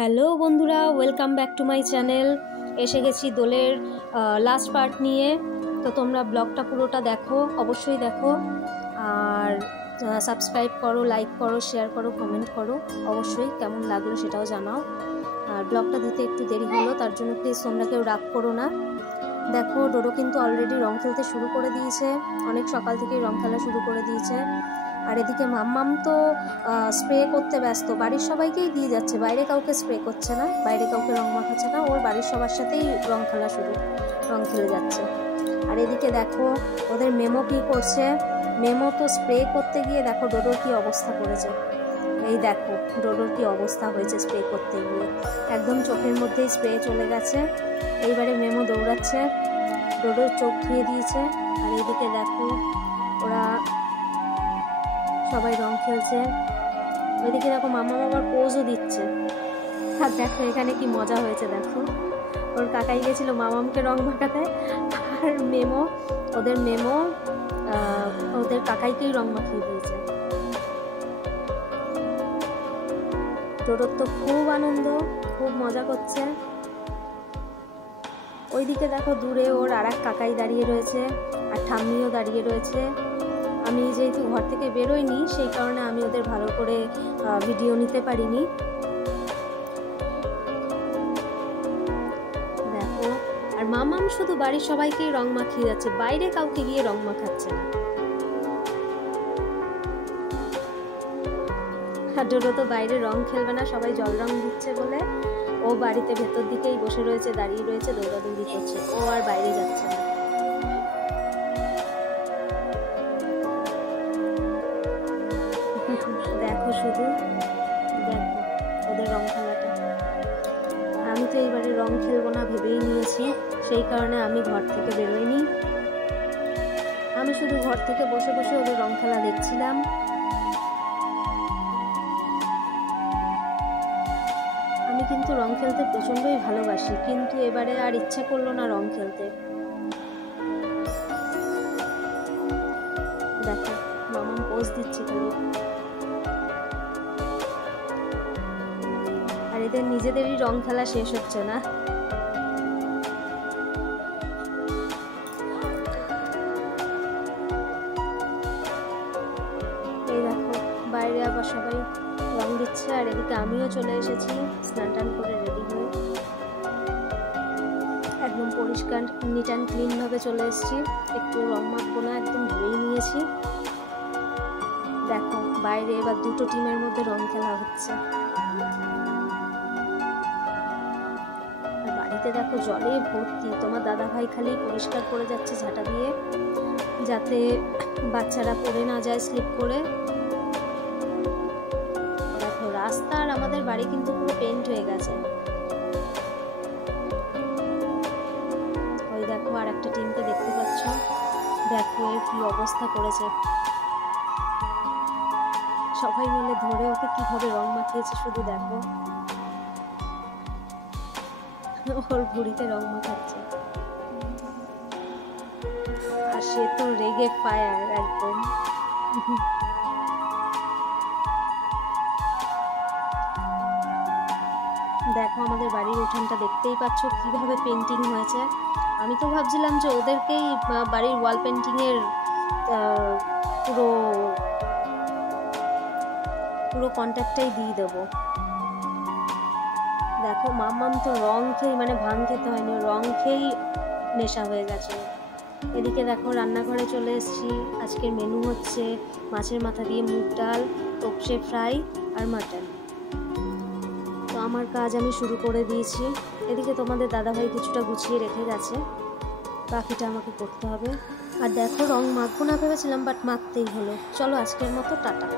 Hello বন্ধুরা, welcome back to my channel. এসে গেছি দোলের লাস্ট পার্ট নিয়ে। তো তোমরা ব্লগটা পুরোটা দেখো, অবশ্যই দেখো, আর সাবস্ক্রাইব করো, লাইক করো, শেয়ার করো, কমেন্ট করো। অবশ্যই কেমন লাগলো সেটাও জানাও। আর ব্লগটা দিতে একটু দেরি হলো, তার জন্য প্লিজ তোমরা কেউ রাগ করো না। দেখো, ডোডো কিন্তু অলরেডি রং খেলতে শুরু করে দিয়েছে, অনেক সকাল থেকেই রং খেলা শুরু করে দিয়েছে। আর এদিকে মাম্মাম তো স্প্রে করতে ব্যস্ত, বাড়ির সবাইকেই দিয়ে যাচ্ছে, বাইরে কাউকে স্প্রে করছে না, বাইরে কাউকে রং মাখাচ্ছে না, ওর বাড়ির সবার সাথেই রং খেলে যাচ্ছে। আর এদিকে দেখো ওদের মেমো কী করছে, মেমো তো স্প্রে করতে গিয়ে দেখো ডোডোর কী অবস্থা করেছে। এই দেখো ডোডোর কী অবস্থা হয়েছে স্প্রে করতে গিয়ে, একদম চোখের মধ্যেই স্প্রে চলে গেছে। এইবারে মেমো দৌড়াচ্ছে, ডোডোর চোখ ধুয়ে দিয়েছে। আর এইদিকে দেখো ওরা সবাই রং খেলছে। ওইদিকে দেখো মামা আবার পোজও দিচ্ছে। আর দেখো এখানে কি মজা হয়েছে, দেখো ওর কাকাই গেছিল মামামকে রং মাখাতে, আর ওদের কাকাইকেই রং মাখিয়ে দিয়েছে। ডোডোর তো খুব আনন্দ, খুব মজা করছে। ওইদিকে দেখো দূরে ওর আর এক কাকাই দাঁড়িয়ে রয়েছে, আর ঠাম্মিও দাঁড়িয়ে রয়েছে। আমি যেহেতু ঘর থেকে বেরোইনি, সেই কারণে আমি ওদের ভালো করে ভিডিও নিতে পারিনি। দেখো, আর মামাম শুধু বাড়ির সবাইকেই রং মাখিয়ে যাচ্ছে, বাইরে কাউকে গিয়ে রং মাখাচ্ছে না। আর ডোডো তো বাইরে রং খেলবে না, সবাই জল রং দিচ্ছে বলে ও বাড়িতে ভেতর দিকেই বসে রয়েছে, দাঁড়িয়ে রয়েছে, দৌড়াদৌড়ি করছে, ও আর বাইরে যাচ্ছে না। দেখো শুধু দেখো ওদের রং খেলাটা। আমি তো এইবারে রং খেলবো না ভেবেই নিয়েছি, সেই কারণে আমি ঘর থেকে বেরোইনি। আমি শুধু ঘর থেকে বসে বসে ওদের রং খেলা দেখছিলাম। আমি কিন্তু রং খেলতে প্রচণ্ডই ভালোবাসি, কিন্তু এবারে আর ইচ্ছা করলো না রং খেলতে। দেখো মামাম পোজ দিচ্ছে খালি। আর এদের নিজেদেরই রং খেলা শেষ হচ্ছে না। এই দেখো বাইরে আবার সবাই রং দিচ্ছে, আর এদিকে আমিও চলে এসেছি স্নান টান করে রেডি হয়ে, একদম পরিষ্কার নিট অ্যান্ড ক্লিন ভাবে চলে এসেছি। একটু রং মাখবো না, একদম ধুয়েই নিয়েছি। দেখো বাইরে এবার দুটো টিমের মধ্যে রং খেলা হচ্ছে। বাড়িতে দেখো জলে ভর্তি, তোমার দাদা ভাই খালি পরিষ্কার করে যাচ্ছে ঝাঁটা দিয়ে, যাতে বাচ্চারা পড়ে না যায় স্লিপ করে। দেখো রাস্তা আর আমাদের বাড়ি কিন্তু পুরো পেন্ট হয়ে গেছে। ওই দেখো আর একটা টিমকে দেখতে পাচ্ছ, দেখো এর কি অবস্থা করেছে। সবাই মিলে ধরে ওকে কিভাবে রং মাখিয়েছে শুধু দেখো, ওর ভুঁড়িতে রং মাখাচ্ছে। আর সে তো রেগে ফায়ার একদম। দেখো আমাদের বাড়ির উঠানটা দেখতেই পাচ্ছ কিভাবে পেন্টিং হয়েছে। আমি তো ভাবছিলাম যে ওদেরকেই বাড়ির ওয়াল পেন্টিং এর পুরো কন্ট্যাক্টটাই দিয়ে দেবো। দেখো মাম্মাম তো রং খেয়ে, মানে ভাং খেতে হয়নি, রং খেয়েই নেশা হয়ে গেছে। এদিকে দেখো রান্নাঘরে চলে এসেছি। আজকের মেনু হচ্ছে মাছের মাথা দিয়ে মুগ ডাল, তোপসে ফ্রাই আর মাটন। তো আমার কাজ আমি শুরু করে দিয়েছি। এদিকে তোমাদের দাদাভাই কিছুটা গুছিয়ে রেখে গেছে, বাকিটা আমাকে করতে হবে। আর দেখো রং মাখবো না ভেবেছিলাম, বাট মাখতেই হলো। চলো আজকের মতো টাটা।